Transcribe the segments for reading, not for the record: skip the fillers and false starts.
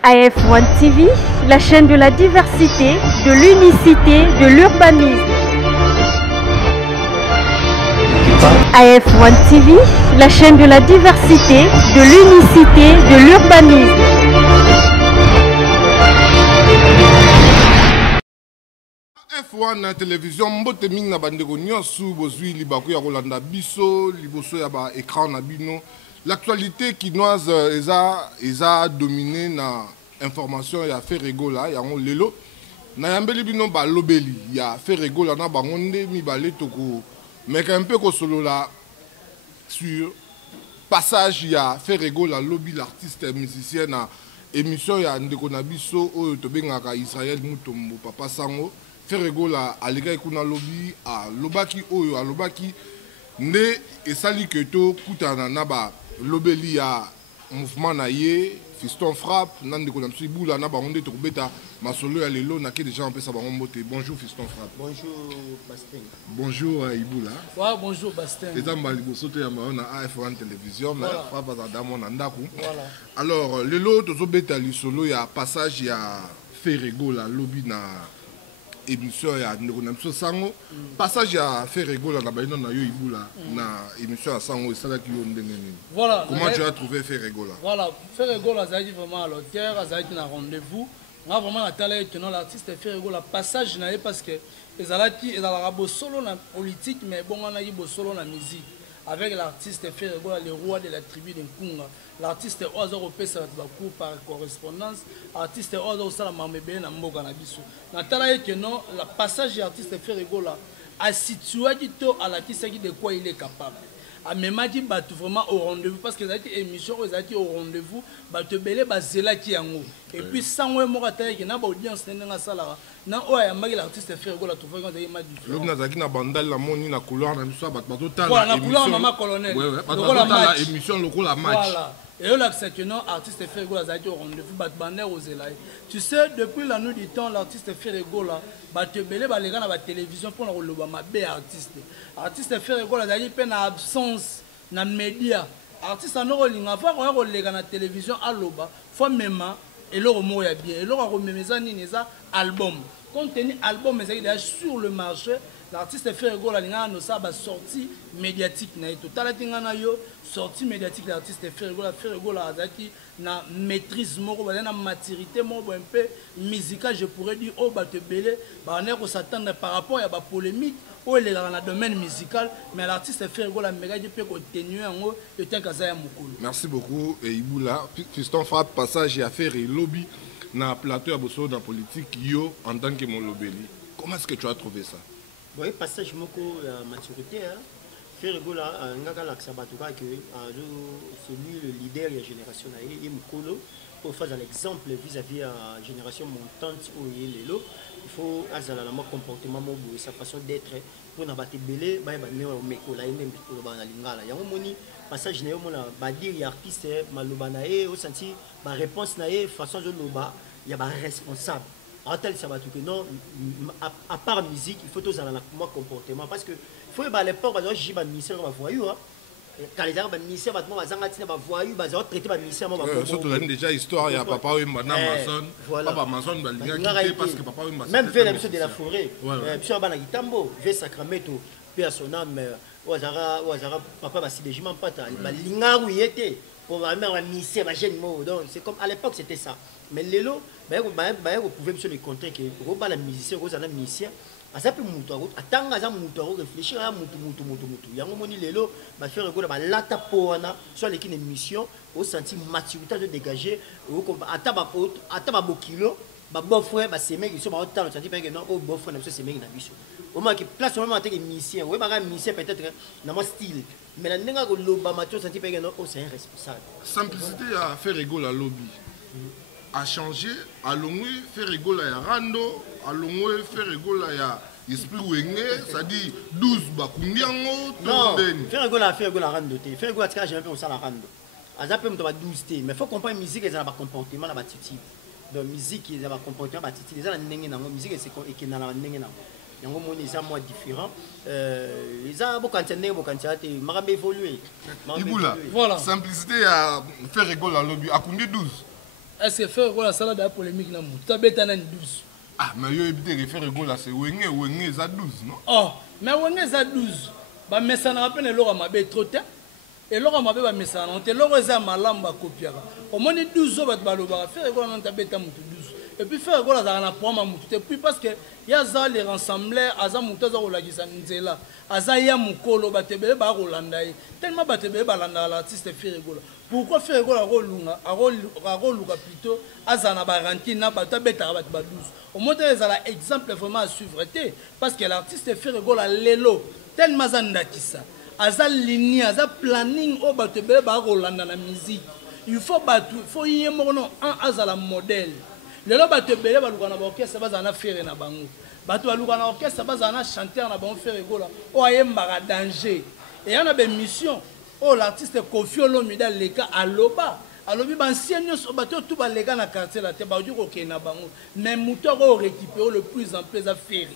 AF1 TV, la chaîne de la diversité, de l'unicité, de l'urbanisme. AF1 TV, la chaîne de la diversité, de l'unicité, de l'urbanisme. F1 na télévision mbote mingi na bandeko nyonso bozwi libaku ya kolanda biso liboso ya ba écran na bino. L'actualité quinoise eza dominée na information ya Ferregola yango lelo na yambeli bino ba lobeli ya Ferregola na bango nde mibale toko meka un peu ko solola sur passage ya Ferregola lobi l'artiste musicien na émission ya ndeko na biso oyo tobengaka Israël Mutombo Papa Sango. Ferregola aleka kuna lobi a lobaki oyo a lobaki nde esali keto kutana na ba lobeli ya mouvement na ye Fiston Frappe nandeko na msu ibula na bango nde tokobeta masolo ya lelo na ke déjà mpesa bango mbote. Bonjour Fiston Frappe. Bonjour Bastin. Bonjour Ibula. Ouais, bonjour Bastin. Eza mbali bosoto ya mayo na AF1 télévision na Frappe azadamo na ndako. Voilà. Alors lelo tozobeta lisolo ya passage ya Ferregola lobi na émission ya ndeko na biso Sango. Passage ya Ferregola na baino na yo Ibula na émission ya Sango esalaki yo ndenge nini? Voilà. Comment tu as trouvé Ferregola? Voilà, Ferregola a dit vraiment à l'auteur, a dit un rendez-vous. On a vraiment attendu que l'artiste Ferregola passage na parce que ils allaient solo na politique mais bon on a eu solo na musique avec l'artiste Ferregola le roi de la tribu de Nkunga. L'artiste Ozo Opesa Bakou par correspondance, artiste Ozo Salama Mebe na mboka na biso. Na tala que non la passage de l'artiste Ferregola a situé tout à la qui de quoi il est capable. A même dit batu vraiment au rendez-vous parce que ça a été émission ils a été au rendez-vous batu belé bazela ki yango et puis sans moi mo kataya que na ba audience ndenga sala na o ya magi l'artiste Ferregola tout vraiment ça m'a dit lobi na zaki na bandal la moni na couloir na biso batu batotala voilà na couloir mama colonel la émission lokola match voilà et là c'est que non artiste Ferregola a été au rendez-vous batu bander aux élèves tu sais depuis la nuit du temps l'artiste Ferregola batu belé ba les gars na ba télévision pour na loba mabe artiste Ferregola a dit peine absence na média artiste en rolinga fa ko rolega na télévision aloba fo mema eloko mo ya bien eloko ko memeza nini za album contenu album ezaki déjà sur le marché l'artiste Ferregola linga no sa ba sortie médiatique na to talatinga na yo sortie médiatique l'artiste Ferregola azaki na maîtrise moko ba na maturité moko un peu musicale je pourrais dire au batebele ba na ko s'attendre par rapport à ba polémique où il est dans le domaine musical, mais l'artiste Ferregola méga peut continuer en haut et tant qu'à ça mukulu. Merci beaucoup Ibula. Fiston Frappe passage à faire et lobby na plateau à bosso dans politique yo en tant que mon lobeli. Comment est-ce que tu as trouvé ça? Oui, passage moko maturité hein. Ferregola ngaka la sabatuka que celui le leader de la génération na et mukolo pour faire un exemple vis-à-vis de la génération montante où il est là. Il faut azala na comportement mobo sa façon d'être pour na baté belé ba ba ne o mekola ine mbiko ba na lingala yango moni passage na yo mona ba dire artiste maloba na e o senti ba réponse na e façon de loba ya ba responsable atel ça va tout que non à part musique il faut tous dans la comportement parce que faut ba l'époque ba j'ai ba ministère ba voyou hein quand les arabes ministère ba bazanga tina ba voyou ba za traiter ba ministère ba surtout là déjà histoire ya papa oui madame Amazon papa Amazon ba linga parce que papa oui même fait la de la forêt puis ba na Gitambo ve Sacramento personnam wazara papa ba si légiment pata ba linga oui pour ba mère ministère ba jeune mot donc c'est comme à l'époque c'était ça mais lelo vous pouvez me contrer que roba la musicien roza la musicien azape mutu atanga za mutu réfléchir à mutu yango moni lelo ba faire regola ba lata poana soit l'équipe émission au senti maturité de dégager ataba bokilo ba beau frère ba semé so ba otalo senti pas que non au beau frère na so semé na biso au moins que place vraiment en tant que musicien oui ba musicien peut-être na mon style mais la ndenga ko loba mato senti pas que non c'est un responsable simplicité à faire regola lobby a changé à l'ongwe Ferregola ya rando à l'ongwe Ferregola ya esprit wenge ça dit 12 bakundiango non Ferregola rando te Ferregola tika j'ai un peu on ça la rando azape mto ba 12 te mais faut comprendre musique ezala ba comportement na ba titi donc musique ezala ba comportement ba titi ezala ndenge nango musique c'est ekena na ndenge nango yango moni ça moi différent eza bokantia ndenge bokantia te makambe évoluer Ibula voilà simplicité à Ferregola lobby akundi 12 est-ce que faire quoi la salade de polémique na mu tu beta na 12 ah mais yo ebite que faire gola c'est wenge za 12 non oh mais wenge za 12 ba mesana rappelle eloko mabe trop te eloko mabe ba mesana te eloko eza malamba kopiaka omoni 12 zo bato balobaka faire quoi na tabeta mutu 12 et puis faire quoi la na poama mutu et puis parce que ya za les rassembleurs aza mutu za kolakisa nzela aza ya mukolo batebele ba kolanda ye tellement batebele balanda l'artiste faire quoi pourquoi faire quoi la luka plutôt azana ba ranki na ba tabeta ba 12 au moins ça exemple vraiment à suivre parce que l'artiste faire quoi la lelo tellement zandakisa aza ligne aza planning o batebele ba kolanda na musique il faut y non un azala modèle lelo batebele ba luka na ba orchestre bazana faire na bango bato ba luka na orchestre bazana chanteur na bango faire quoi o ayemba danger et y en a des missions. Oh, l'artiste Kofi Olomide leka aloba alobi bancien nyonso bato tout ba leka na quartier la te ba di ko kena bango mais moteur ko récupérer le plus en plus à faire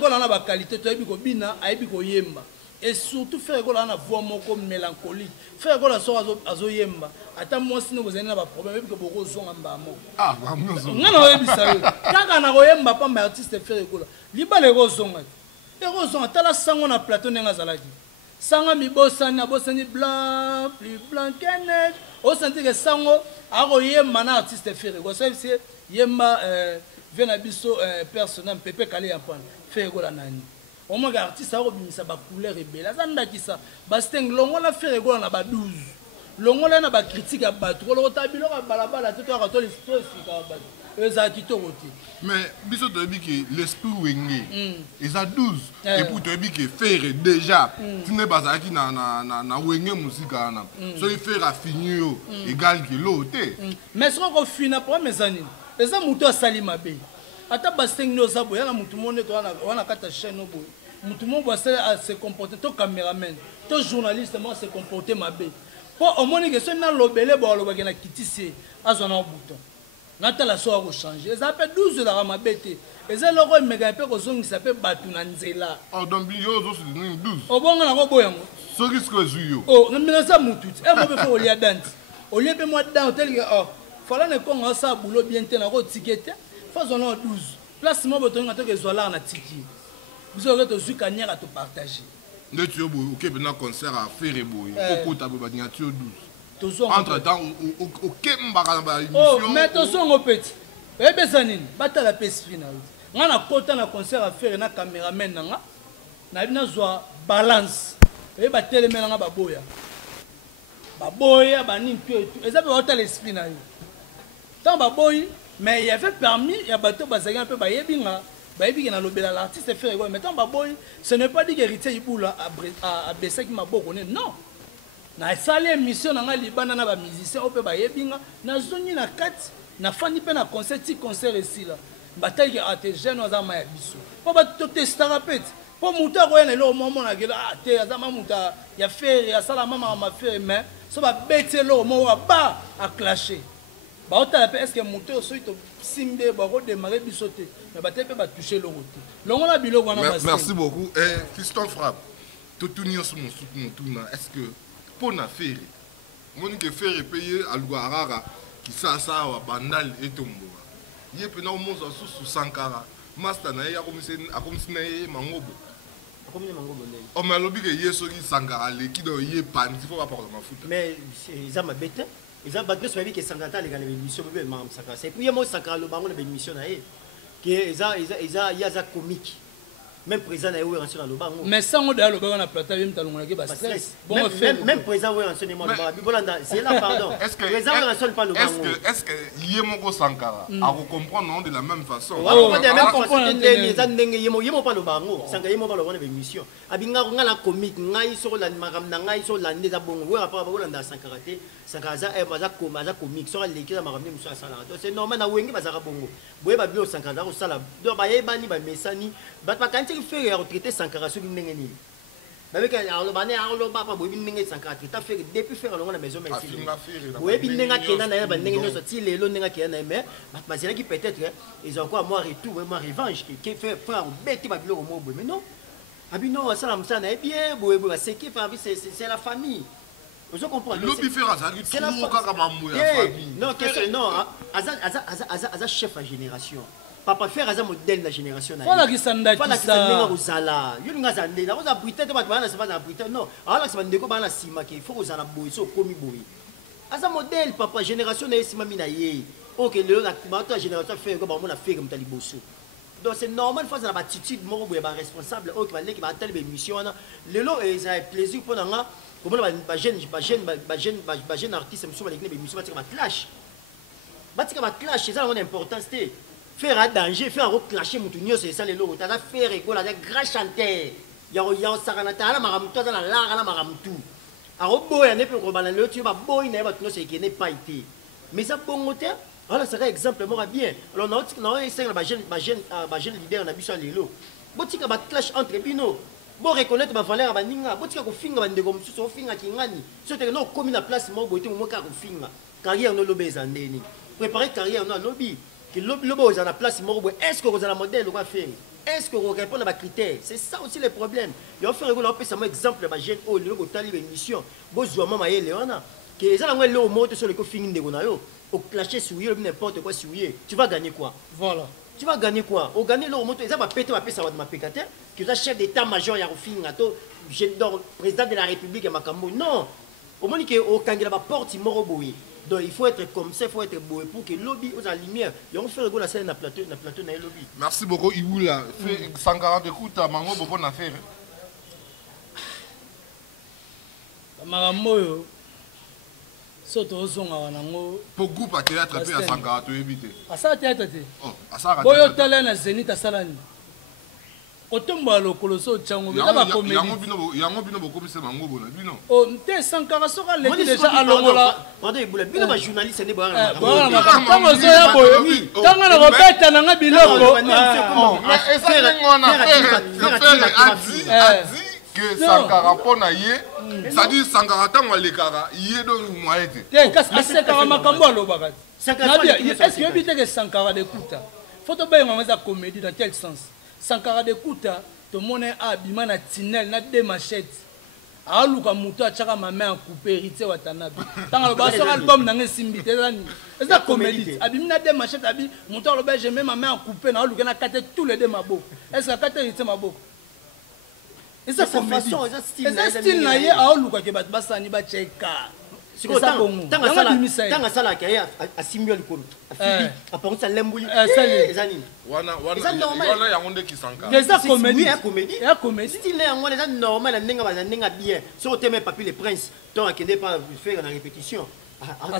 ko na ba qualité to ebi ko bina ayebi ko yemba et surtout faire ko na voix moko mélancolique faire ko la so azo yemba ata moi sino vous na ba problème ebi ko boko zonga mbamo ah bamozo ngana oyebi sa kaka na ko yemba pa mais artiste faire ko libale ko zonga e ko zonga tala sango na plateau nenga zalaki Sanga mi bosani blanc, plus blanc qu'un neige. Au senti que sango, aro yemba na artiste faire. Vous savez c'est yemba venabiso personnel Pepe Kale Yapan. Faire gola nani. Au moins artiste aro bimisa ba couleur rebelle. Azanda kisa. Basteng longo la faire gola na ba 12. Longo la na ba critique à battre. Lo tabilo ba balabala tout à les stress ka ba. Mais biso to bi que l'esprit wenge ils a 12 et pour te bi que faire déjà tu ne pas qui na wenge musique na so il faire à finir égal que l'autre mais ce qu'on finit pour mes amis les amuto salima be ata basteng no zabo ya na mutu monde to wana kata chaîne no boy mutu mo bosse à se comporter to cameraman to journaliste mo se comporter mabe pour au moins que ce na lobele bo lo ba na kitisi azona bouton natala so ko changer ça fait 12 la ramabete et ça loko mega pe ko zongi ça fait batu na nzela oh donc yo zo se 12 o bonga na ko boyango so risque zuyo oh na mina sa mutu e mo be ko lia dance o lia pe mo dans tel que oh fala ne ko ngasa boulot bien te na ko ticket fa zona 12 place mo boto ngata ke zola na tiki biso ke to zuka nyaka to partager ne tu obo OK na concert à faire boy ko ta ba nyatio 12 entre temps au Kemba oh mais attention au petit et besanine bata la peste finale ngana kota na concert à faire na cameraman nanga na bina zwa balance et ba telemela nga baboya bani tout eza ba hôtel esprit na yo tant baboyi mais il y avait permis ya bato bazaki un peu ba yebinga ba yebi na lobela l'artiste faire quoi mais tant baboyi ce n'est pas dit que héritier ibula a baissé qui m'a beaucoup non na sali émission na nga libana na ba musicien ope ba yebinga na zoni na kati na fani pe na concert ici là batali que ate jeune za ma ya biso po ba to testara pet po muta ko yana lo momo na gela ate azama muta ya faire ya sala mama ma faire mais so ba bete lo mo ba a clasher ba otala pe est-ce que muta so to simbe ba ko démarrer biso te mais batali pe ba toucher lo route longo na bilo wana ba merci beaucoup Fiston Frappe to tunir sur mon soutien est-ce que pour na faire monique faire payer à Luarara qui ça wa bandal et tombo yé pe na mo so Sankara master na ya komisi na mangobo akomini mangobo ndenge o malobi ke yeso ki Sankara le ki do yé pan il faut pas parler ma foot mais ils a ma bête ils a battu sur que Sankara les gars les émissions bébé mam Sankara c'est puis moi Sankara le bango les émissions na que ils a yaza comique même présent na yo en le bango mais ça on le bango na plata même talonga ke ba stress bon fait même présent ouais en ce moment bibolanda c'est là pardon est-ce que présent ouais en pas le bango est-ce que yemoko Sankara a comprendre de la même façon on va même comprendre les andenge yemo pas le bango Sankara yemo pas le bango émission abinga ngala comique ngai so la magam na ngai so la ndeza bongo ouais après babolanda Sankara te Sankara za baza comique so les ki za magam muso asala c'est normal na wengi bazaka bongo boye ba bio Sankara ko sala do ba yebani ba mesani ba kanti faire retraiter Sankara sur une nengeni avec alors bané alors papa boy bin nengeni Sankara tu fait depuis faire la maison merci boy bin nenga kena na ba nengeni sorti les lo nenga kena mais mazela qui peut-être ils ont quoi moi retour moi revanche qui fait frère bête ba bilo mo boy mais non abino ça la msana bien boy c'est qui c'est la famille Vous comprenez? Lobby fait razali C'est la trop kaka mambo ya famille. Non, question non, aza chef à génération. Papa faire aza modèle de la génération. Voilà qui s'en date. Voilà qui s'en date aux ala. Il n'y a pas de la Britannique, tu vas pas la Britannique. Non, alors ça va ne pas la sima qui faut aux ala boy, so komi boy. Aza modèle papa génération na sima minaye. OK, le la génération fait comme on a fait comme taliboso. Donc c'est normal face à la attitude mo boy ba responsable OK, va qui va telle émission là. Le lot et ça plaisir pour nga comme ba jeune artiste me souba l'équipe émission ba clash. Ba clash, c'est ça mon importance. Faire un danger, faire un clasher moutonio, c'est ça les lots. Tu as fait rigoler, des grands chanteurs. Il y a un saranata, la maramoutou, la lara, la maramoutou. Alors, boy, il n'y a pas de problème. Tu vas boy, il n'y a pas de problème, qui n'est pas été. Mais ça, bon côté, alors ça serait exemple, moi, bien. Alors, on a essayé de jeune leader, on a vu ça les lots. Bon, tu as clash entre bino. Bon, reconnaître ma valeur à Baninga. Bon, tu as fait un de comme ça, finga qui ngani. Surtout que nous, comme la place, moi, boy, tu m'as fait un finga. Carrière, nous, lobby, zandeni. Préparer carrière, nous, lobby. Que le beau dans la place, est-ce que vous avez un modèle ou faire? Est-ce que vous répondez à vos critères? C'est ça aussi le problème. Il faut faire un exemple de jeune au lieu de l'émission. Vous avez un maillot Léona. Que les gens ont monté sur le coffin de Gonayo. Au clasher sur n'importe quoi sur tu vas gagner quoi? Voilà. Tu vas gagner quoi? Au gagner le monté, ça va péter ma paix, ça va ma pécateur. Que tu chef d'état-major, il y a un président de la République à Makambo. Non. Au moment où il va porte, il m'a donc il faut être comme ça, il faut être beau pour que le lobby aux lumière. Et on fait la scène dans le plateau dans le lobby. Merci beaucoup Iboula. Fait 140 écoutes à Mango beaucoup d'affaires. Maramoyo. Soto ozonga nango. Pour groupe à théâtre à 140 éviter. À ça théâtre. Oh, à ça. Boyo tala na Zénith à Salani. Otomba lo koloso tchango beza ba comédie. Yango bino boko bise mango bona bino. Oh nte sankara soka le déjà alongola. Pardon Iboula, bino ba journaliste ne ba. Voilà makambo zo ya boyo. Tanga na robeta na nga biloko. A dit que Sankara pona yé, ça dit Sankara tango lekara yé do moyete. Te kasi Sankara makambo alobaka. Est-ce que éviter que Sankara d'écoute? Faut to ba ngama za comédie dans quel sens? Sankara d'écoute, tout le monde a abîmé na tunnel, na deux machettes. A luka muto a chaka ma main coupée, hérité watanabe. Tant le basso album n'a rien simbi. C'est la comédie. Abîmé na deux machettes, abîmé muto le j'ai mis ma main coupée, na luka na caté tous les deux ma beau. Est-ce que caté hérité ma beau? Et ça comédie. Et ça style na yé a luka ke bat basani ba cheka. C'est ça bon. Tant ça la carrière à Simbio le com. À part ça l'embouli. Les années. Wana yangonde ki Sankara. C'est ça comédie. C'est comédie. Style là on est normal ndinga bien. So te même papier les princes. Tant qu'il n'est pas faire la répétition.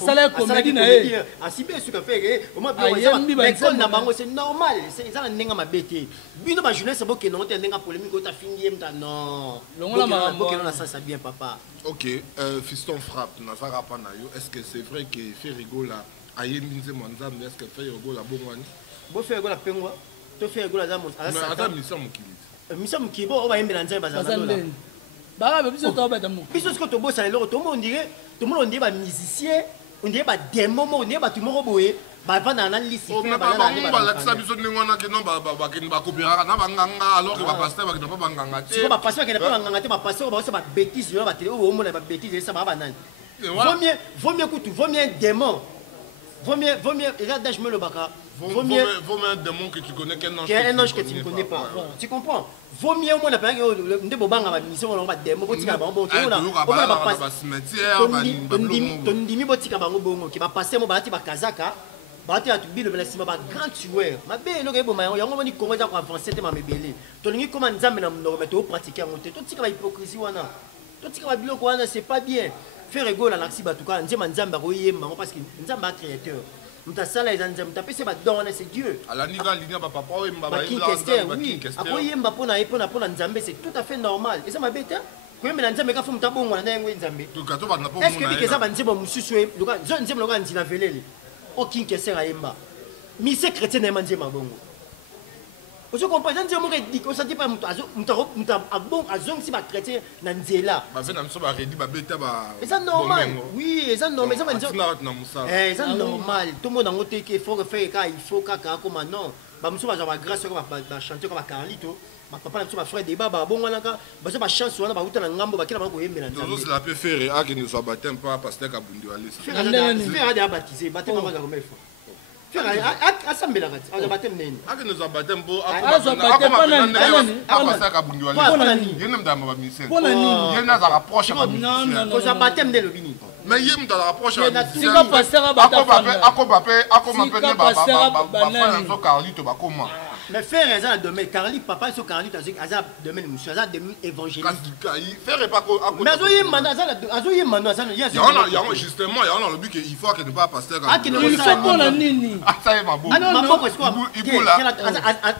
Ça la comédie na yé. À Simbio ce que fait au moins l'école na bango c'est normal. C'est ça ndinga mabete. Bino ba jeunesse bo ke non te ndinga polémique ta fini mta non. Longola marambo. Que non ça bien papa. Ok, fiston frappe, Nazara Panayo, est-ce que c'est vrai que fait rigola à Yéminze Mwanzam, est-ce que fait rigola Bongwani? Bon fait rigola Pengwa, tu fais rigola Zamos. Mais attends, Missa Moukilit. Missa Moukibo, on va y mettre dans un bazar. Bah, mais puis c'est toi, madame. Puis ce que tu bosses à l'heure, tout le monde dirait musicien, on dirait démon, on dirait tout le monde boé. Bah, va dans la liste. On n'a pas la biso de ngwana que non, ba copiera na banganga alors que ba pasteur ba pas banganga. Si ba pasteur qui n'est pas banganga, ba pasteur ba ça ba bêtise, ba télé au monde ba bêtise, ça ba banane. Vaut mieux que vaut mieux un démon. Vaut mieux regarde je me le baka. Vaut mieux un démon que tu connais qu'un ange que tu ne connais pas. Tu comprends? Vaut mieux au moins la période de bobanga ba mission on ba démon botika ba bon on va ba cimetière ba ndimi botika ba bongo qui va passer mo ba ti ba kazaka. Bati a tubi le blessement ba grand tueur. Ma bé no kebo ma yango moni kongo za ko avancer te ma mebele. To lingi comment nzambe na no mettre au pratiquer en to tika ba hypocrisie wana. To tika ba biloko wana c'est pas bien. Faire rigoler la laxi ba tout cas nzema nzamba ko yemba parce que nzamba créateur. Muta sala les nzamba ta pese ba don c'est Dieu. Ala niga linia ba papa o yemba ba oui. Ako yemba pona nzambe c'est tout à fait normal. Et ça ma bête ko yemba nzambe ka fu mutabongo na ngo nzambe. To ka to ba na po. Est-ce que bikeza ba nzemba mususu loka zo nzemba loka nzina velele. Aucun question à Emba. Mais c'est chrétien n'est pas bongo. Vous comprenez? On dit pas si ma chrétien Nanzela. C'est normal. Oui, c'est normal. C'est normal. Tout le monde a noté qu'il faut faire il faut comme non. Bamso va grâce à chanter comme Carlito. Ma papa n'a pas frère débat bon on a ba chance on a ba utana ngambo ba kila ba ko yembela nzambe. Toujours la peut faire a que ne soit baptême pas pasteur Kabundi Wale. Faire a baptisé, baptême pas comme il faut. Asambela kati azabatem nini ake nous abatem bo akoma saka bungi wale yene mdama ba mission yene za rapproche ba mission ko abatem de lobini mais yene mdama rapproche ba mission sika passer abatafanda akoma pe ba fa Carlito ba koma mais faire ça domaine Carli papa so Carlito aza domaine mission aza domaine évangéliste faire pas ko mais azoyi manda ça il y a justement il y a le but que il faut que ne pas passer il faut pour la nini ça est ma bon ma poko est quoi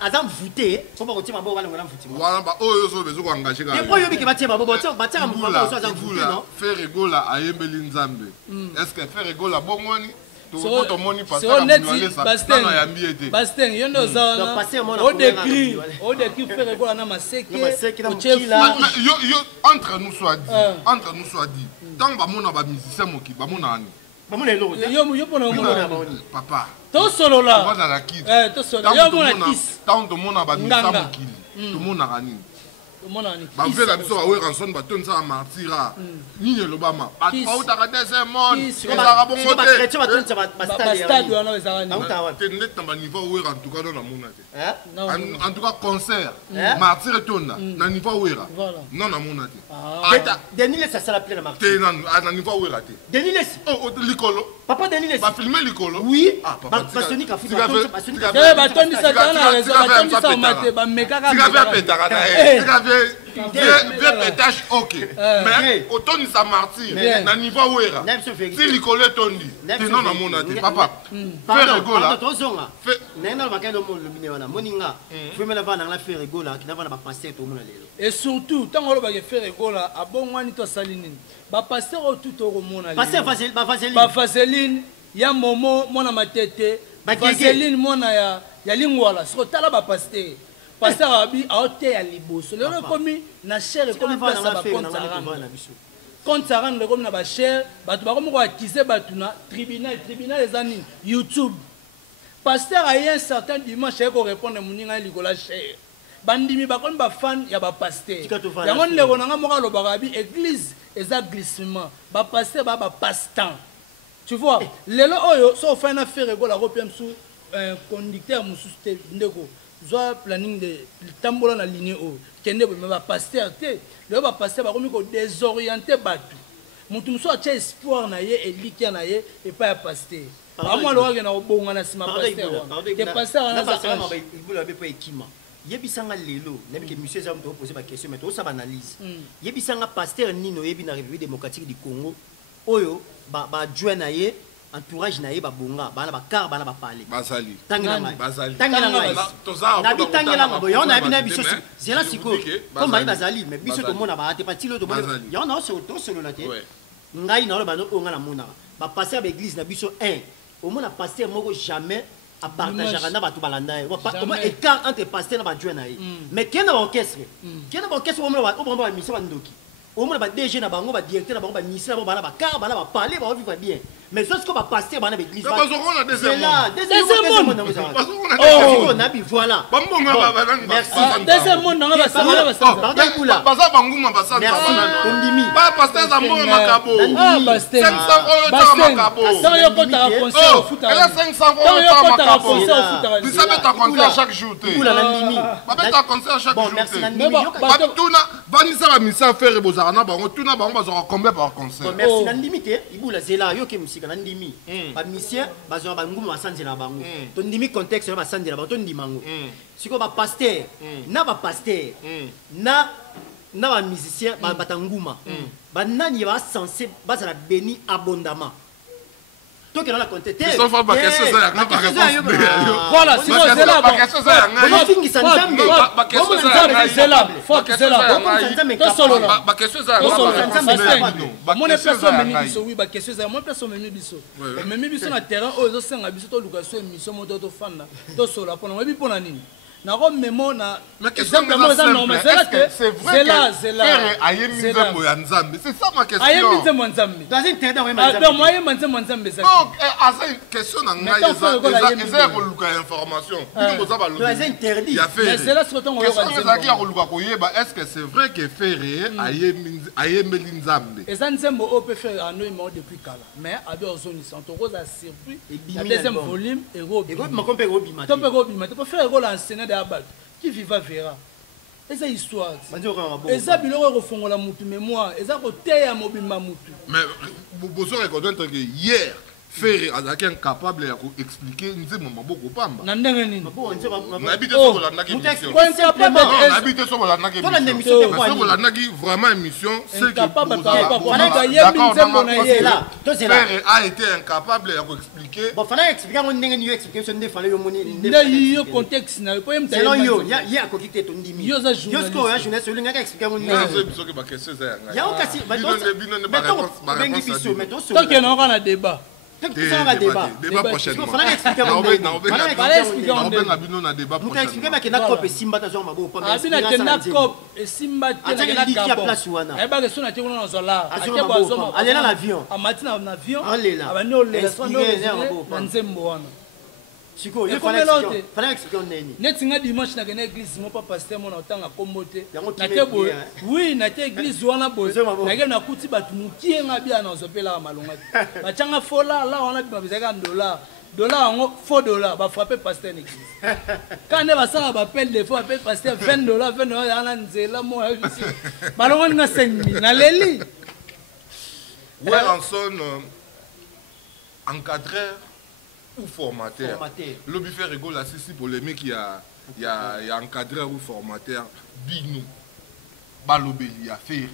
aza voter faut pas retirer ma bon wala voter voilà ba oyo so bezo ko engager ka oyo biki batie ba bon batie ma bon so aza voter non faire rigola ayembeli nzambe est-ce que faire rigola bongoni so honnête Bastien yondo za au décrit faire rigola na maseke yo entre nous soit dit tant ba mona ba musicien moki ba mona ani yo pona papa to solo la on a la kid to solo yo mona kiss tant to mona ba musicien mokili to mona rani ba vela biso ba ranson ba tonza martira nini lobama ba pauta deuxième monde ba bongo ba chrétien ba tonza ba stade wana ezarani te net na niveau wera en tout cas dans la mona te en tout cas concert martire tona na niveau wera non na mona te Denis ça sera plein na martire te na niveau wera te Denis oh likolo papa Denis ba filmer likolo oui ba Sonic a fait ba tondi satana raison ba tondi sa mate ba mekaka vieux pétage ok mais autant ni sa martyr na niveau wera si likolo tondi te non na mona te papa faire rigola fait nena ba kendo mo lobine wana moninga faut me la va na la faire rigola ki na va na ba passer to mona lelo et surtout tant on va faire rigola abongwani to salinini ba passer au tout au mona passer facile ba vaseline ya momo mona matete vaseline mona ya lingwala so tala ba passer passer abi a hote ya liboso lelo komi na cher komi pesa ba compte sarang comme na ba cher batu ba komo ko accuser batu na tribunal les années YouTube pasteur a un certain dimanche ko répondre muninga likola cher bandimi ba komi ba fan ya ba pasteur yango ndeko nanga moka lo ba bi église eza glissement ba pasteur ba passe-temps tu vois lelo oyo so fa na faire ko la repiem sous un conducteur mususte ndeko soit planning de tambola na ligne o kende ba pasteur te le ba pasteur ba komi ko désorienter batu mutu muso a espoir na ye eliki na ye et pas ya pasteur amwa lo na obonga na sima pasteur ke pasteur na pasteur ba ibula be po ekima yebisanga lelo nabi ke monsieur za mto poser ba question mais to sa analyse yebisanga pasteur nino yebi na République démocratique du Congo oyo ba joindre na ye entourage na ye ba bonga bana ba car bana ba parler bazali tangela ngai na bi tangela ngabo yo na bi na biso c'est là siko comme ba bazali mais biso to mona ba te patilo to mona yo na so to solo na te ngai na lo ba no onga na mona ba passer ba église na biso au mona pasteur moko jamais à partager na ba to balanda au moins écart entre pasteur na ba joindre na ye mais qui na orchestre au mona ba mission ba ndoki au moins ba DG na bango ba directeur na bango ba ministre na bango ba car bana ba parler ba vivre bien mais ce qu'on va passer dans l'église c'est là deuxième monde oh nabi voilà merci deuxième monde na ba pardon kula baza banguma basanta ondimi ba pasteur za mo makabo pasteur 500 euros makabo ça yo kota concert au foot elle 500 euros makabo vous savez ta concert chaque jour te kula ndimi ba ta concert chaque jour merci ndimi ba tuna vanisa ba misa faire bozara na bango tuna bango bazora combien par concert merci ndimi te ibula zela yo ke na ndimi ba mission bazwa ba ngumu basanzela bango to ndimi contexte ba basanzela bango to ndimango siko ba pasteur na ba pasteur na ba musicien ba batanguma ba nani ba censé bazala béni abondamment to que dans la contexte ils sont pas ba question ça ya pas réponse voilà sinon c'est là ba question ça ya ngai fingi sanzambe ba question ça ya c'est là faut que c'est là to solo là ba question ça ya ba mon personne meni biso oui ba question ça mon personne meni biso memi biso na terrain ozo senga biso to lukaso émission moto to fanda to solo pona webi pona nini nako memo na mais question est-ce que c'est vrai que faire ayemi nzambo ya nzambe c'est ça ma question ayemi nzambo nzambe dans une terre donc moi ayemi nzambo nzambe ça donc asa question na ngai eza koluka information bino boza balobi c'est interdit ya faire mais c'est là ce que on question ezaki ya koluka koyeba est-ce que c'est vrai que faire ayemeli nzambe eza nzambo o peut faire en moi depuis kala mais abi ozonisa on tokoza circuit la deuxième volume ego makompe ego bimate tombe ego bimate pour faire ego l'enseigner de abat qui viva verra eza histoire eza biloko ekofongola mutu mémoire eza koteya mobimba mutu mais bozo reconnaître que hier faire azaki incapable ya koexpliquer nzembo maboko pamba na ndenge nini nabite soko landaki nabite soko landaki vraiment émission c'est que faire a été incapable ya koexpliquer bon fallait expliquer mon ndenge yo explication nde fallait yo moni nde yo contexte na po yem selon yo ya akoki to ndimi yo za journaliste yo sko ya journaliste yo ngaka expliquer mon ndenge yo biso ke ba question za yanga ya okasi ba to donc on a débat débat prochainement neti nga dimanche nakende église mo pa pasteur mona otanga kombo te nake boye oui nate église wana boye nake nakuti bato mokie nga bia nazopelaka malonga te batianga fola la wana bima bizalaka dollar yango faux dollar bafrappe pasteur na église ka nde basala bapele de fois bapele pasteur $20 yana nzela moya bisi balongo ninga 5000 naleli Weranson encadreur ou formateur. Lobby fait rigolo là, c'est polémique, il y a encadreur ou formateur. Bino, balobeli à faire.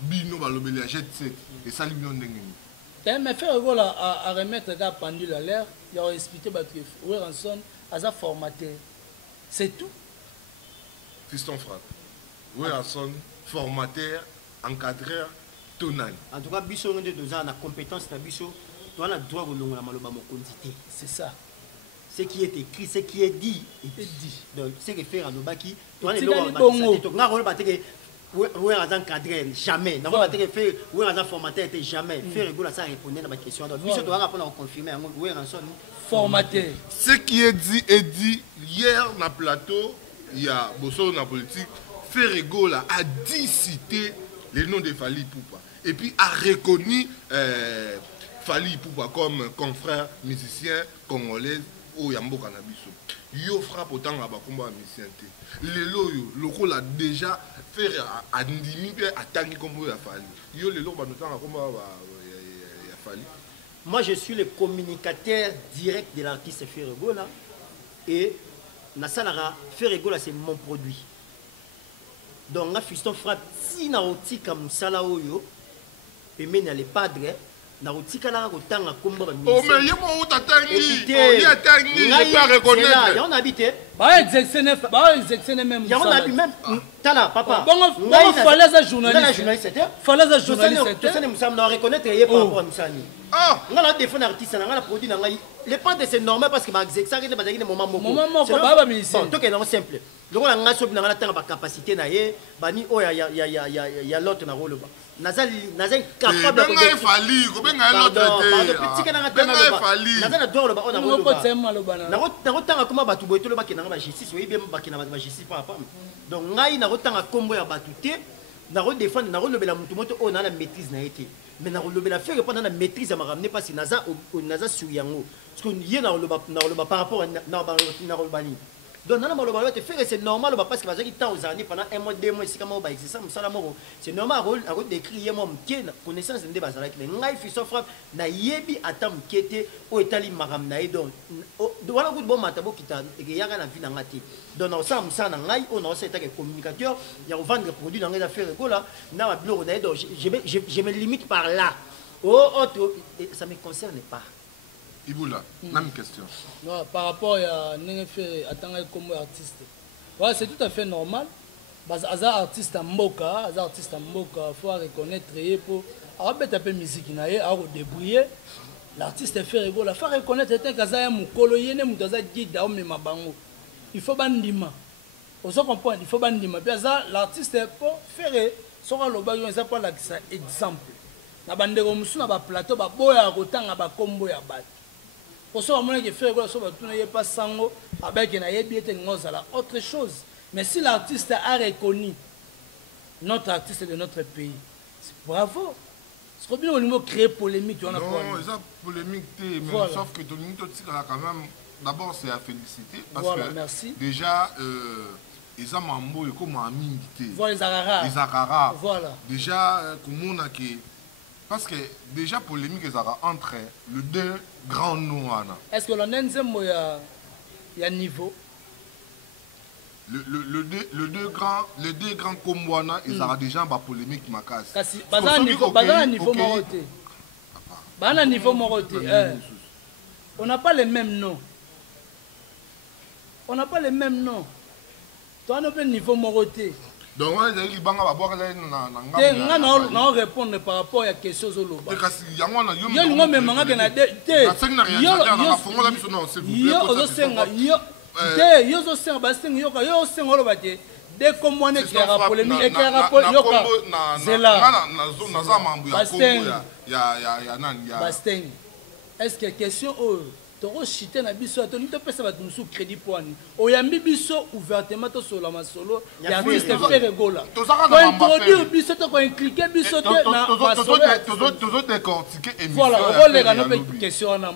Bino, balobeli à jet set. Et ça, lui, non, n'est-ce mais faire rigolo à remettre la pendule à l'air, il a expliqué que Weranson a un formateur. C'est tout. Fiston frappe. Weranson, formateur, encadreur, tonal. En tout cas, biso on est deux ans, on a compétence, biso. On a droit de la maloba quantité. C'est ça. Ce qui est écrit, ce qui est dit, est dit. Donc, c'est que faire à nos baki. On est là, on va dire où est encadré jamais. On va dire faire où est formateur jamais. Faire rigolo ça répondre à ma question. Donc, biso doit répondre à confirmer où est son formateur. Ce qui est dit hier dans le plateau, il y a Bosso dans la politique. Faire rigolo a dit citer les noms de Fally Ipupa. Et puis a reconnu Fally Ipupa comme confrère musicien congolais au Yambo Cannabiso. Yo frappe autant à Bakumba musicien. Lelo yo, loko l'a déjà fait à Ndimi à Tangi comme à Fally. Yo lelo ba notant à combat à Fally. Moi je suis le communicateur direct de l'artiste Ferrego là et Nasalara Ferrego là c'est mon produit. Donc la Fiston frappe si na otika musala oyo et mena les padres na otika la kotanga komba ba oh mais yemo utatangi il atangi ne pas reconnaître ya on habite ba exercer même ya on habite même tala papa bon fallait un journaliste fallait un journaliste c'est musam na reconnaître yé par rapport à musani ah ngala défendre artiste na ngala produit na ngai les padres c'est normal parce que ba exercer ba zaki moment moko ba musicien donc c'est simple le rôle nga sobi na ngala tanga ba capacité na ye bani o ya l'autre na rôle ba nazali capable de faire Fally ko benga l'autre nazana droit ba ona rôle ba na rotanga kuma batu boyetolo ba kenanga ba justice oui bien ba kenanga ba justice pas donc ngai na rotanga kombo ya batu te na ro défendre na ro lobela mutu moto o na la maîtrise na été mais na ro lobela faire pendant la maîtrise ma ramener parce naza sur yango parce que yé na ro par rapport na ro bani donc na maloba te faire c'est normal parce que bazaki temps aux années pendant un mois 2 mois ici comme ba exercer musala moko c'est normal à décrire moi mtie connaissance de bazalaki ngai fiso frappe na yebi atam kete o etali maram na donc voilà good bon matabo kita yaka na vie na ngati donc na ça musala ngai on a c'est un communicateur il y a vendre produit dans les affaires là na blog na donc je me limite par là autre ça me concerne pas. Iboula, même question. Non, par rapport à Nengefe, attendre comme artiste. Ouais, c'est tout à fait normal. Parce que artiste en Mboka, faut reconnaître pour mettre un peu de musique, à débrouiller. L'artiste fait rigolo, faut reconnaître que ça est mon colo, il est mon guide, mais ma bango. il faut bandima. On se comprend, il faut bandima. Puis ça, l'artiste peut faire ce qu'on a besoin, ça pour l'exemple. Na bande comme ça, na plateau, ba boya kotanga ba combo ya bat. Pour ça, on a que faire quoi, ça va tourner pas sango, avec na yebiete ngozala autre chose. Mais si l'artiste a reconnu notre artiste de notre pays, c'est bravo. C'est bien au niveau créer polémique. Non, ça polémique, mais voilà. Sauf que Tony quand même, d'abord c'est à féliciter parce voilà, que merci. déjà ils ont mambo et comme amité. Voilà les Arara. Les Arara. Voilà. Déjà comme on a qui parce que déjà polémique les Arara entre les deux grands noms. Est-ce que l'on a un niveau? Les deux grands Komwana, ils ont déjà une polémique ma casse. On n'a pas les mêmes noms. On n'a pas les mêmes noms. Toi, on a pas le niveau moroté. Donc, on a dit que on répondre par rapport à la question de l'eau. Est-ce que question toro chité na biso to nito pesa ba musu crédit poani oyambi biso ouvertement to solo masolo ya artiste faire gola to introduire biso to ko impliquer biso te na toujours décortiquer émission voilà on les gars question na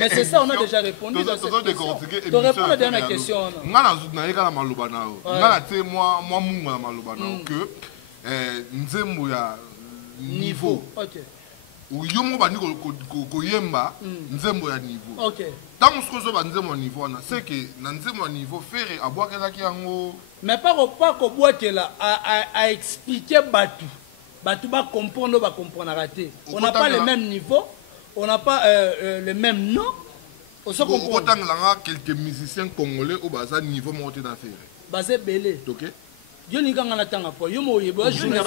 mais c'est ça on a déjà répondu dans cette question to répondre à la question ngana na yeka maloba na o ngana te moi munga maloba na que nzembo ya niveau OK Yomo bani ko yemba nzembo ya niveau. OK. Tant que zo ba nzembo niveau na c'est que na nzembo niveau faire abwakela ki yango mais pas ko bwakela à expliquer batu ba comprendre raté. On n'a pas le même niveau, on n'a pas le même nom. On se comprend. Autant là quelques musiciens congolais au bas niveau monté d'affaires. Basé belé. OK. Yo ni kanga na tanga po yo mo yebo je na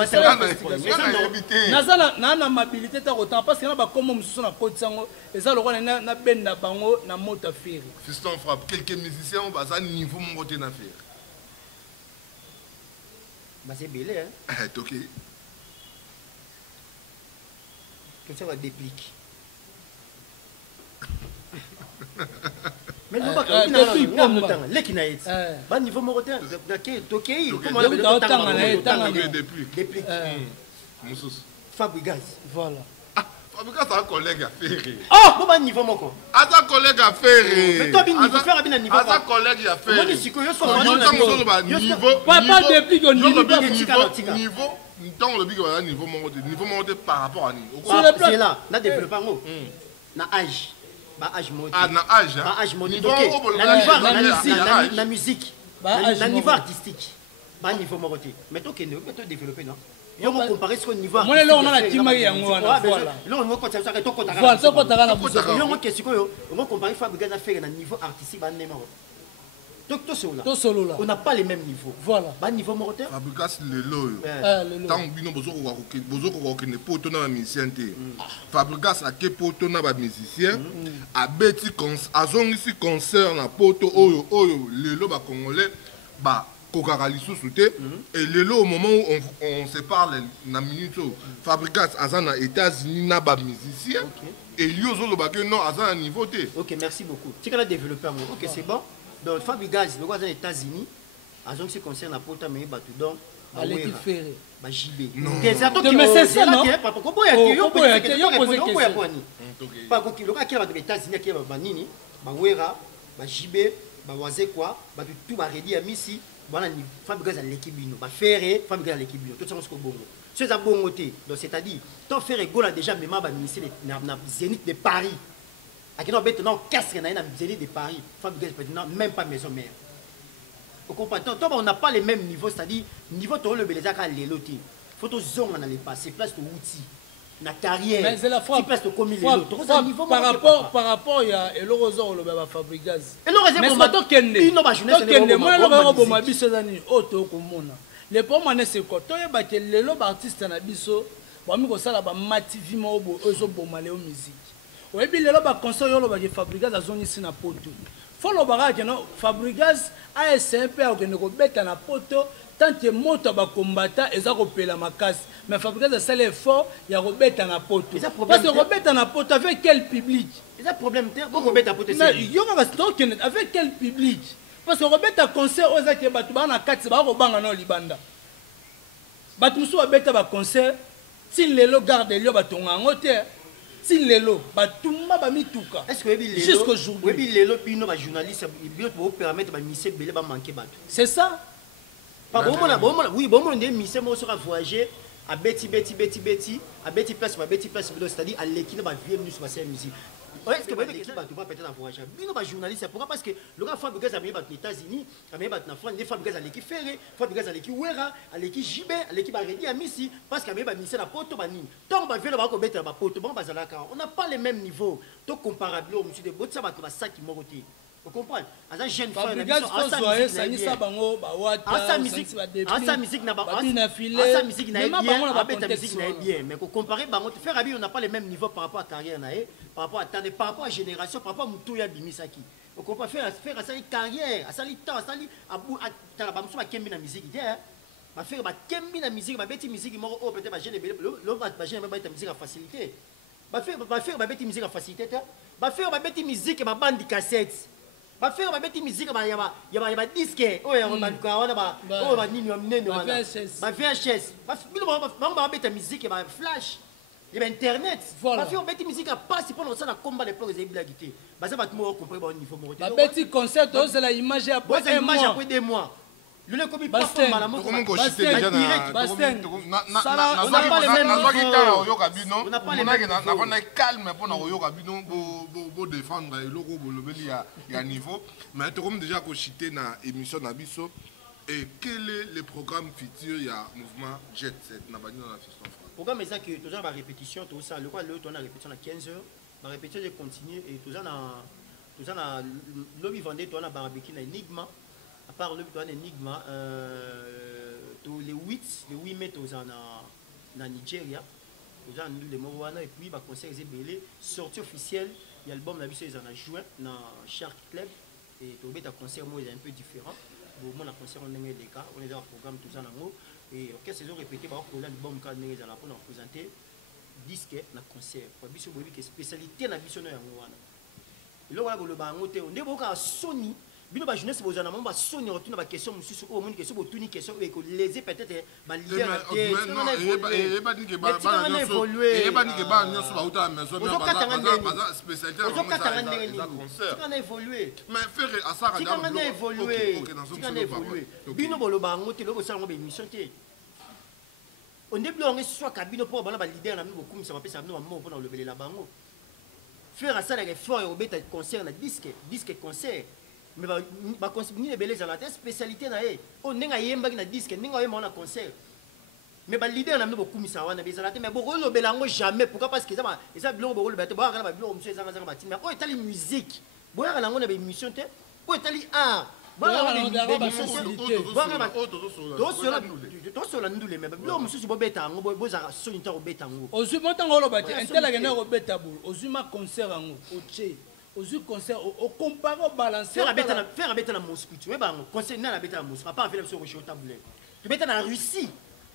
na mobilité ta autant parce que na ba comme mususu na potsango eza lokwa na benda bango na moto affaire fiston frappe quelques musiciens au bas niveau monté d'affaires. Bah c'est belé hein. OK. Que ça va déplique. Mais nous pas comme niveau morotin depuis Fabregas voilà Fabregas c'est un collègue à faire oh bon niveau moko un collègue à faire mais toi niveau faire bien niveau un collègue à faire niveau papa depuis au niveau dans le big niveau monté par rapport à niveau c'est là na développé ngo na âge âge mode na âge la musique na niveau artistique ba niveau moroté mais toi que peut développer non yo mo comparer ce niveau moi là on a la tima yango wana voilà là on ko tsa ka to ko voilà to ko taka na buso yo mo question yo on comparer Fabregas na faire na niveau artistique ba nema to solo là on n'a pas les mêmes niveaux voilà ba niveau moroté Fabregas le loyo tant bino bozo ko ne poto na musicien te Fabregas a ke poto na ba musicien a beti azongisi concert na poto oyo lelo ba congolais ba kokaka lisusu te et lelo au moment où on se parle na minute Fabregas aza na États-Unis na ba musicien et lui ozolo ba que non aza na niveau te. OK merci beaucoup tu as développé OK c'est bon donc Fabregas le aux États-Unis azong se concerne à poto mais batu donc à l'équipe ferré ba JB mais c'est ça non papa ko boya yo pas ko ki le ka ba États-Unis ki ba nini ba wera ba JB ba waze quoi ba tout ba ready à misi voilà Fabregas à l'équipe bino ba ferré Fabregas à l'équipe bino tout ça on se bongo c'est ça bongoté donc c'est-à-dire ton ferré goal a déjà même ba ministre na Zénith de Paris à qui non maintenant casque na Zénith de Paris Fabregas maintenant même pas maison mère au comparaison on n'a pas les mêmes niveaux c'est-à-dire niveau to le beleza ka leloté photo zonga na les passer place to outil na carrière mais c'est la fois place to comme niveau par rapport ya elozo lo ba Fabregas mais to kende moi lo ba ma biso zani oto ko mona le pomane c'est quoi to yeba ke lelo ba artiste na biso ba mi ko sala ba mativima obo ozo bomale o musique oyebi lelo ba concert yo lo ba Fabregas azongi sina poto faut le barrage que non Fabregas a essayé de ne pas na poto tant que moto ba combattant eza ko pela makasi mais Fabregas a fait l'effort ya robeta na poto parce que robeta na poto avec quel public il y a problème pour robeta poto mais yo ka stock avec quel public parce que robeta concert oza ke batu ba na kati ba ko banga no libanda batu musu ba beta ba concert si lelo garde lio ba tonga ngote si lelo batumba ba mituka est-ce que lelo jusqu'aujourd'hui oui lelo bino ba journaliste bino pour permettre ba mise belé ba manquer batu c'est ça pas bon oui bon des mise mo sera voyager à beti à beti place c'est-à-dire à l'équipe ba vie nous sur la musique est-ce que l'équipe ba tu pas peut-être en voyager bino ba journaliste pourquoi parce que le gars Fabregas a mis ba États-Unis a mis ba na France des Fabregas à l'équipe Ferré Fabregas à l'équipe Wera à l'équipe JB à l'équipe Aredi à Missi parce qu'il a mis ba mise na poto ba nini donc ba vient ba ko bettre ba poto bon ba zalaka on n'a pas les mêmes niveaux to comparable au monsieur de botsa ba to ba saki moroté. Vous comprenez? Asa jeune frère na biso asa musique na bien mais ko comparer bango faire abi on n'a pas les mêmes niveaux par rapport à carrière na par rapport à tande par rapport à génération par rapport à mutu ya bimisaki on peut pas faire sa carrière asa li temps asa li abu tala ba musu ba kembi na musique dia ba faire ba kembi na musique ba beti musique moko o peut-être ba jeune le ba jeune ba ta musique à facilité ba faire ba beti musique à facilité ba faire ba beti musique ba bandi cassette ba faire ba beti musique ba ya disque o ya ba wana ba o ba nini mnene wana ba VHS ba beta musique ba flash il y a internet ba faire beti musique a passe pour ça na combat les plans des blagité ba ça ba tout mo comprendre ba niveau mo ba beti concept o c'est la image après 2 mois le ne comme pas pour malamu on n'a pas les mêmes on n'a pas les mêmes calme pour na défendre eloko bolobeli ya niveau mais to comme déjà ko citer na émission na biso et quel est le programme futur ya mouvement Jet Set na bani na Fiston France programme ça que toujours ba répétition tout ça le quoi le on a répétition à 15h ba répétition de continuer et tout ça na lobby vendé to na barbecue na Enigma à part le plan Enigma les 8 mai dans Nigeria aux gens de Mowana et puis bah concert belé sortie officielle il y a l'album la vie c'est en juin dans Shark Club et tout bête concert moi est un peu différent bon mon concert on est des cas on est dans un programme tout ça nango et OK saison répété bah pour l'album quand on est dans la pour présenter disque na concert pour biso bobi que spécialité na biso na Mowana et là voilà le bango te on est boka Sony bino ba jeunesse bozana mamba soni retourne ba question mususu o moni question botuni question e ko léser peut-être ba leader na te et ba ni ke ba ni ke ba nyoso ba uta maison mais ba spécialité na concert on a évolué mais faire asara dans on a évolué bino boloba ngote lo bosala ngobe émission te on début on est soit kabino pour ba leader na mbo kumisa ba pesa bino ba mo pour na lebelela bango faire asala effort et obeta concert na disque concert mais ba conseiller les belés à la spécialité na on nenga yemba na disque nenga yemba na concert mais ba leader na beaucoup misa wana bezala mais bo lo belango jamais pourquoi parce que ça bilo bo lo bete bo akala ba bilo monsieur zanga zanga batini mais o etali musique bo akala ngo na ba émission te o etali art bo akala ba to ndule mais bilo monsieur bo beta ngo bo za sonita ko beta ngo ozuma tango lo bate intela gena ko beta bo ozuma concert ngo oche aux concert au comparé au balancer faire habiter dans Moscou tu vois bah concert na habiter dans Moscou pas faire sur au tableau tu habiter dans Russie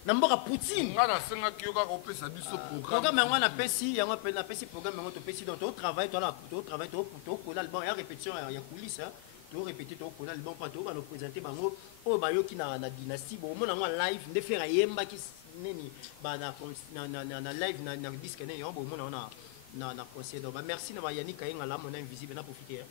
na mboka Poutine ngana senga kiyoka ko pesa biso programme ngana pesi yango na pesi programme ngo to pesi donc to travail to ko l'album ya répétition ya coulisse to répéter to ko l'album pas to ba no présenter bango o ba yoki na dynastie bo mona ngo live nde faire yemba ki neni ba na live na disque ne yo bo mona na conseil donc merci na Yannick Kayenga la mon invisible na profiter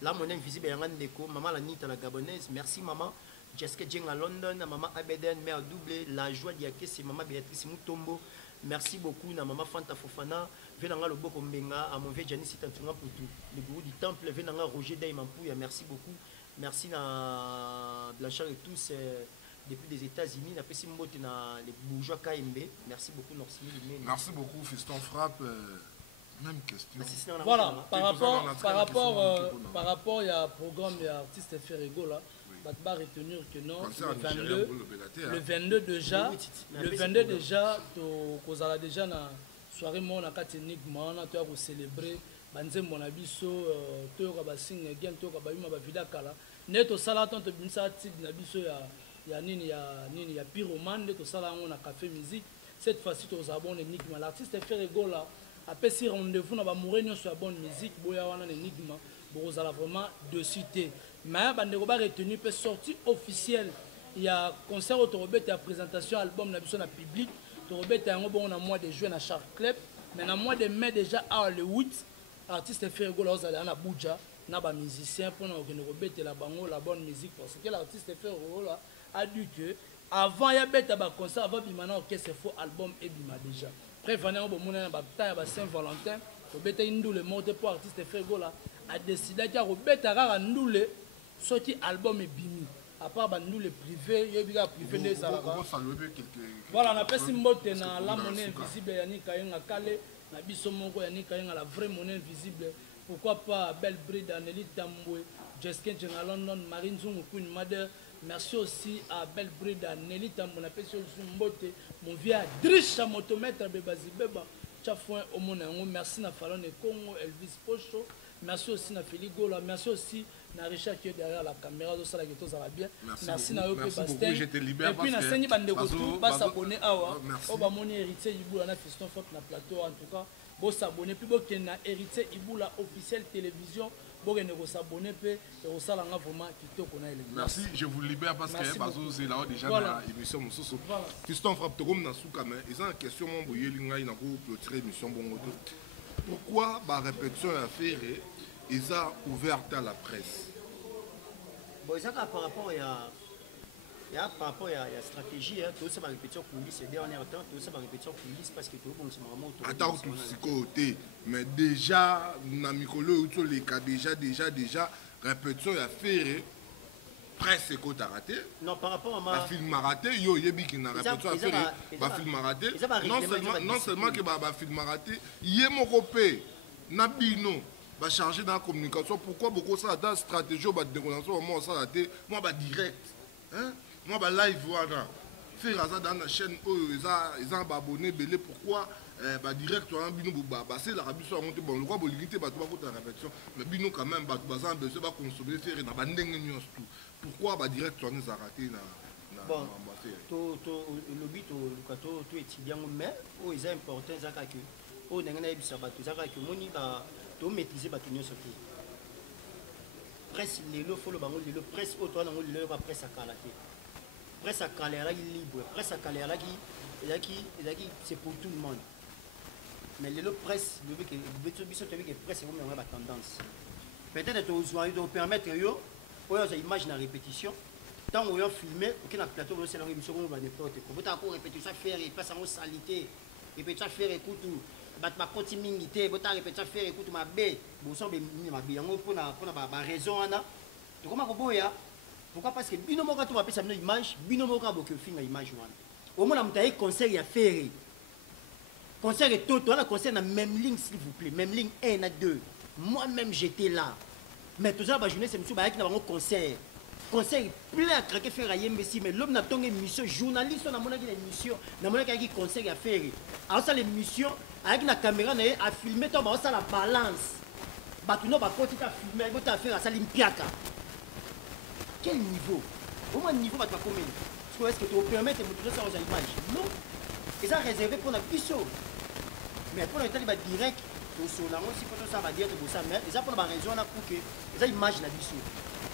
la mon invisible yanga ndeko maman la nita la gabonaise merci maman Jessica Jenga London maman Abeden mère doublée la joie d'Yaké c'est maman Béatrice Mutombo merci beaucoup na maman Fanta Fofana venanga le boko mbenga à mon vieux Janice Tantunga pour tout le gourou du temple venanga Roger Daimampuya merci beaucoup merci na Blanchard et tous depuis les États-Unis na pesi mbote na les bourgeois KMB merci beaucoup merci beaucoup Fiston Frappe. Même question. Voilà, par rapport à programme et artiste Ferrego là, oui. Va retenir que non, le 22 déjà, cause déjà na soirée mon à Enigma, on a célébrer banzembo na biso toyoka basinga gen toyoka bayuma bavida kala nde tosala to tobimisa titre na biso ya nini ya pyromane nde tosala yango na café musique. Cette fois-ci tozala bon énigme l'artiste Ferregola apesi rendez-vous na bamoureux nyonso ya bonne musique boya wana na énigme bokozala vraiment de cité mais bandeko ba retenu pe sortie officielle ya concert autorebete ya présentation album na biso na public autorebete yango bon na mois de juin na Charles Club mais na mois de mai déjà à le 8 artiste Ferregola ozala na Abuja na ba musicien pour na okende kobete la bango la bonne musique parce que l'artiste Ferregola a dit que avant ya beta ba concert avant bimana orchestre faux album et bima déjà prévenant bon mona ba ta ba Saint-Valentin kobeta indule monte pour artiste Ferregola a décidé qu'il y a robeta rara ndule sorti album et bimi à part bandule privé yebika privé ne salaka voilà on appelle simbote na la monnaie invisible yani kayenga kale na biso moko yani kayenga la vraie monnaie invisible pourquoi pas Belle Bride Anneli Tambwe Jeskin Jenga London Marine Zungu Queen Mother. Merci aussi à Belle Bride Anneli Tambwe on appelle sur Zumbote mon vieux Dricha motomètre Bebazi Beba Chafouin Omonango. Merci na Fallon et Congo Elvis Pocho. Merci aussi na Félix Gola. Merci aussi na Richard qui est derrière la caméra de ça la ghetto ça va bien. Merci na Yoke Bastin. Et puis na Seni Bandeko tout pas s'abonner awa. O ba moni héritier Iboula na Fiston Fort na plateau en tout cas. Bo s'abonner puis bo ken na héritier Iboula officiel télévision. Bo ken ko s'abonner pe et au sala nga vraiment kitoko na ele. Merci, je vous libère parce que bazo c'est là déjà dans émission Mososo. Fiston Frappe comme na souka mais ils ont une question mon boyeli ngai na ko clôturer émission bongo. Pourquoi la répétition à faire ils ont ouvert à la presse? Bon, ça par rapport à la stratégie, tout ça va répétition coulisses ces derniers temps, tout ça va répétition coulisses parce que tout le monde se marre. Attends, tout ce côté, mais déjà, Namikolo, les cas déjà répétition à faire presse écoute à rater. Non, par rapport à ma film a raté, yo yebi qui n'a répétition à faire, film a raté. Non seulement que film a raté, yemo copé, nabino. Va charger dans la communication. Pourquoi beaucoup ça dans la stratégie de déconnexion moi ça raté moi bah direct hein moi bah live voilà faire ça dans la chaîne ils ont abonné belé pourquoi bah direct on bino bah c'est la rabis sur monter bon le quoi bolité bah tu vas faire la répétition mais bino quand même bah bazan besoin bah consommer faire na bandenge nyos tout pourquoi bah direct on les a raté na bon le but to étudiant mais ils ont important ça que au ndenge na ebisa bato ça que moni ba to maîtriser bato nyonso te presse lelo folo bango lelo presse auto na ngo lelo ba presse akala te presse akala ya libre presse akala ya qui c'est pour tout le monde mais lelo presse le que biso to que presse ko mona ba tendance peut-être to usuaire de permettre yo oyo za image na répétition tant on yo filmer OK na plateau c'est la émission ko ba n'importe quoi bota ko répétition faire et passe en salité et peut faire écoute bat ma continuité bota répétition faire écoute ma bé bo so be ma bé yango pona ba raison ana to comment ko boya pourquoi parce que bino moko to ba pesa bino image bino moko ba ke finga image wana au moins mutaye concert ya faire concert et tout la concert na même ligne s'il vous plaît même ligne 1 à 2 moi même j'étais là mais tout ça ba journée c'est monsieur ba qui na bango concert plein à craquer faire ayembe si mais l'homme n'a pas émission journaliste on a mon émission na mon qui conseil à faire alors ça l'émission avec la caméra à filmer toi ba ça la balance ba tu no ba côté ta filmer ba ta faire ça limpiaka quel niveau au moins niveau ba tu combien est-ce que tu peux permettre de montrer ça aux images non et ça réservé pour la biso mais pour le temps ba direct sur la aussi photo ça va dire de ça mais ça pour la raison là pour que ça image la biso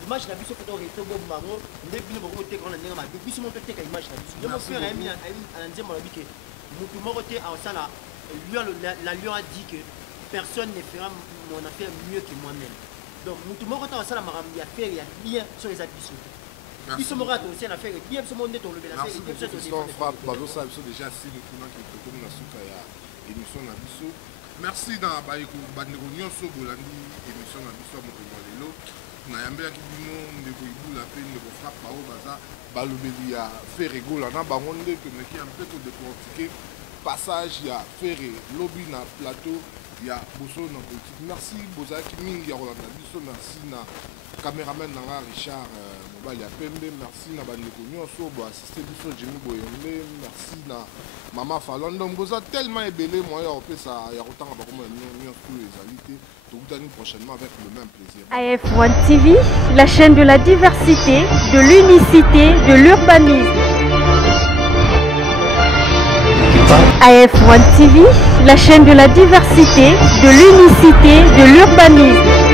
image na biso photo reto bo bango nde bino boko te ko na ndenge ma biso mo te ka image na biso je me faire ami à nzembo la bike mutu moko te a sala la lion a dit que personne ne fera mon affaire mieux que moi-même donc mutu moko ta sala maram ya faire ya bien sur les biso biso moko to aussi na faire bien biso mo nde to lobela faire biso to son frappe bazo ça biso déjà si le tournant qui est comme na suka ya émission na biso merci na baiko bandeko nyonso bolandi émission na biso mo lelo na yambelaki bino ndeko Iboula pe ndeko Frappe bao baza balobeli ya Ferregola na bango ndeko meki un peu to décortiquer passage ya Ferre lobby na plateau ya boso na politique merci bozaki mingi ya Rolanda biso merci na caméraman na Richard mobali ya pembe, merci na bandeko nyonso bo assisté biso Jimmy Boyembe, merci na Mama Falondo boza tellement ébélé moi ya opesa ya kotanga bakoma nyonso ezali te tokutani prochainement avec le même plaisir. AF1 TV, la chaîne de la diversité, de l'unicité, de l'urbanisme. AF1 TV, la chaîne de la diversité, de l'unicité, de l'urbanisme.